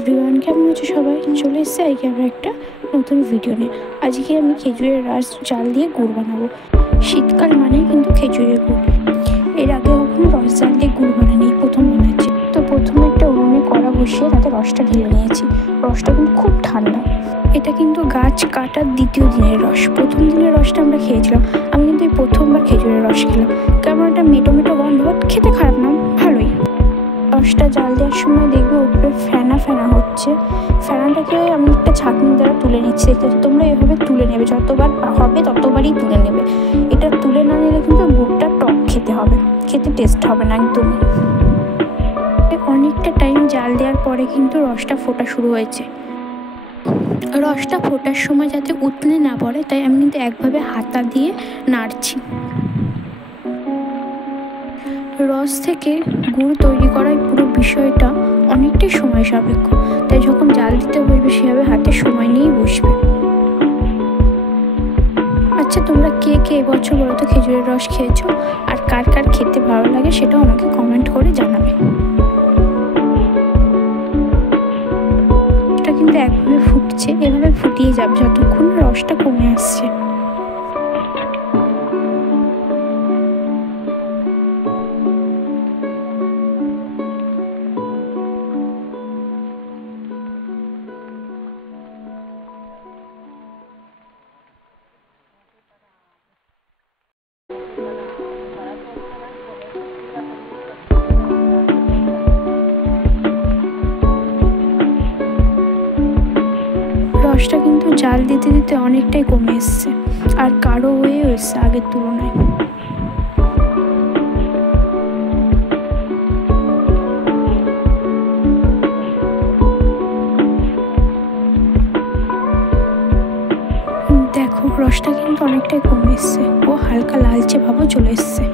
Everyone, কেমন আছো সবাই? চলে এসেছে আজকে আবার একটা নতুন ভিডিও নিয়ে। আজকে আমি খেজুরের রস জাল দিয়ে গুড় বানাবো। শীতকাল মানেই কিন্তু খেজুরের গুড়। এর আগে কখনো রস জাল দিয়ে গুড় বানানি, প্রথম বানাচ্ছি। তো প্রথমে একটা উনুনে কড়া বসিয়ে তাতে রসটা ঢেলে নিয়েছি। রসটা কিন্তু খুব ঠান্ডা। এটা কিন্তু গাছ কাটার দ্বিতীয় দিনের রস। প্রথম দিনের রসটা আমরা খেয়েছিলাম। আমি কিন্তু এই প্রথমবার খেজুরের রস খেলাম। কেমন একটা মেটো মেটো গন্ধ, খেতে খারাপ না, ভালোই। রসটা জাল দেওয়ার সময় দেখবে উপরে ফেনা ফেনা হচ্ছে। ফেনাটাকে আমি একটা ছাঁকনি দ্বারা তুলে নিচ্ছি। তোমরা এভাবে তুলে নেবে, যতবার হবে ততবারই তুলে নেবে। এটা তুলে না নিলে কিন্তু গুড়টা টক খেতে হবে, খেতে টেস্ট হবে না একদমই। অনেকটা টাইম জাল দেওয়ার পরে কিন্তু রসটা ফোটা শুরু হয়েছে। রসটা ফোটার সময় যাতে উতলে না পড়ে তাই আমি কিন্তু একভাবে হাতা দিয়ে নাড়ছি। রস থেকে গুড় তৈরি করার পুরো বিষয়টা অনেকটাই সময় সাপেক্ষ, তাই যখন জাল দিতে বসবে সেভাবে হাতে সময় নিয়েই বসবে। আচ্ছা, তোমরা কে কে এবছর বলো তো খেজুরের রস খেয়েছো, আর কার কার খেতে ভালো লাগে সেটাও আমাকে কমেন্ট করে জানাবে। এটা কিন্তু একভাবে ফুটছে, এভাবে ফুটিয়ে যাবে যতক্ষণ রসটা কমে আসছে। রসটা কিন্তু জাল দিতে দিতে অনেকটাই কমে এসছে, আর গাঢ় হয়েও এসছে আগের তুলনায়। দেখো, রসটা কিন্তু অনেকটাই কমে এসছে, ও হালকা লালচে ভাবও চলে এসছে।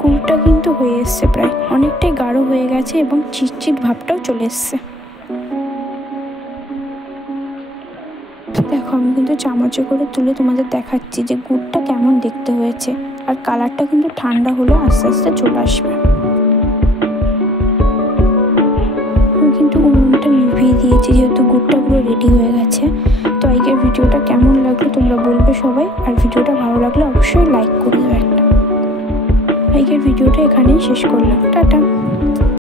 গুড়টা কিন্তু হয়ে এসছে, প্রায় অনেকটাই গাঢ় হয়ে গেছে এবং চিটচিট ভাবটাও চলে এসছে। দেখো, আমি কিন্তু চামচে করে তুলে তোমাদের দেখাচ্ছি যে গুড়টা কেমন দেখতে হয়েছে, আর কালারটা কিন্তু ঠান্ডা হলে আস্তে আস্তে চলে আসবে। আমি কিন্তু উনুনটা নিভিয়ে দিয়েছি যেহেতু গুড়টা পুরো রেডি হয়ে গেছে। তো আজকের ভিডিওটা কেমন লাগলো তোমরা বলবে সবাই, আর ভিডিওটা ভালো লাগলে অবশ্যই লাইক করে দেবে একটা। আজকের ভিডিওটা এখানেই শেষ করলাম, টাটা।